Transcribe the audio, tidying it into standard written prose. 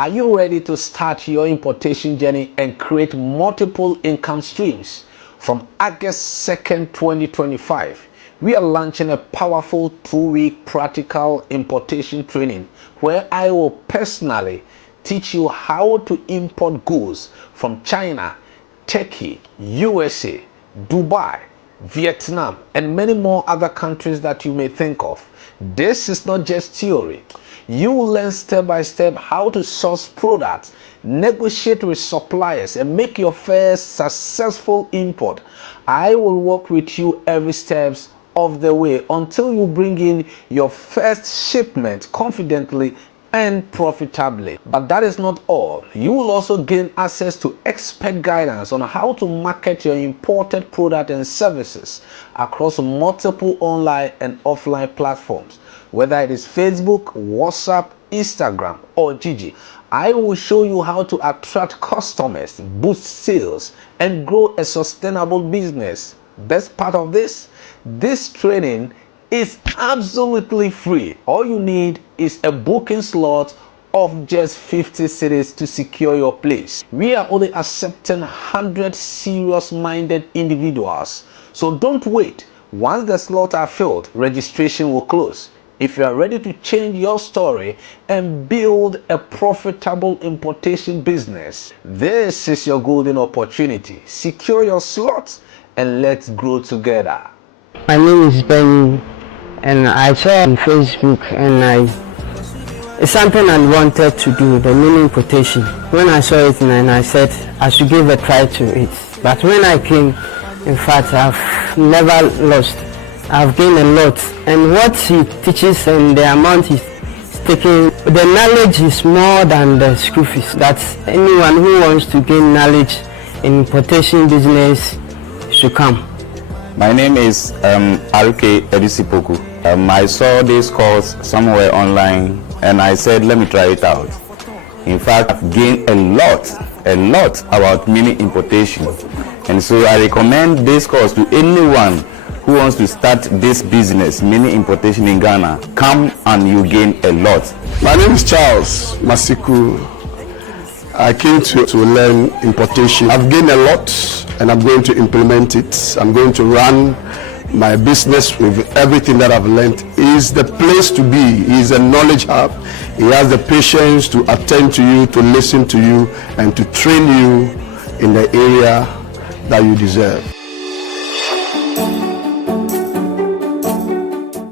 Are you ready to start your importation journey and create multiple income streams? From August 2nd, 2025, we are launching a powerful 2-week practical importation training where I will personally teach you how to import goods from China, Turkey, USA, Dubai, Vietnam, and many more other countries that you may think of. This is not just theory. You will learn step by step how to source products, negotiate with suppliers, and make your first successful import. I will work with you every step of the way until you bring in your first shipment confidently and profitably. But that is not all. You will also gain access to expert guidance on how to market your imported product and services across multiple online and offline platforms, whether it is Facebook, WhatsApp, Instagram, or Gigi. I will show you how to attract customers, boost sales, and grow a sustainable business. Best part of this training is absolutely free. All you need is a booking slot of just 50 cedis to secure your place. We are only accepting 100 serious-minded individuals. So don't wait. Once the slots are filled, registration will close. If you are ready to change your story and build a profitable importation business, this is your golden opportunity. Secure your slots and let's grow together. My name is Benny, and I saw on Facebook, and it's something I wanted to do, the mini importation. When I saw it, and I said I should give a try to it. But when I came, in fact, I've never lost. I've gained a lot, and what he teaches and the amount he's taking, the knowledge is more than the school fees. That's anyone who wants to gain knowledge in importation business should come. My name is RK Edisipoku. I saw this course somewhere online and I said, let me try it out. In fact, I've gained a lot about mini importation. And so I recommend this course to anyone who wants to start this business, mini importation in Ghana. Come and you gain a lot. My name is Charles Masiku. I came to learn importation. I've gained a lot and I'm going to implement it. I'm going to run my business with everything that I've learned. He's the place to be. He's a knowledge hub. He has the patience to attend to you, to listen to you, and to train you in the area that you deserve.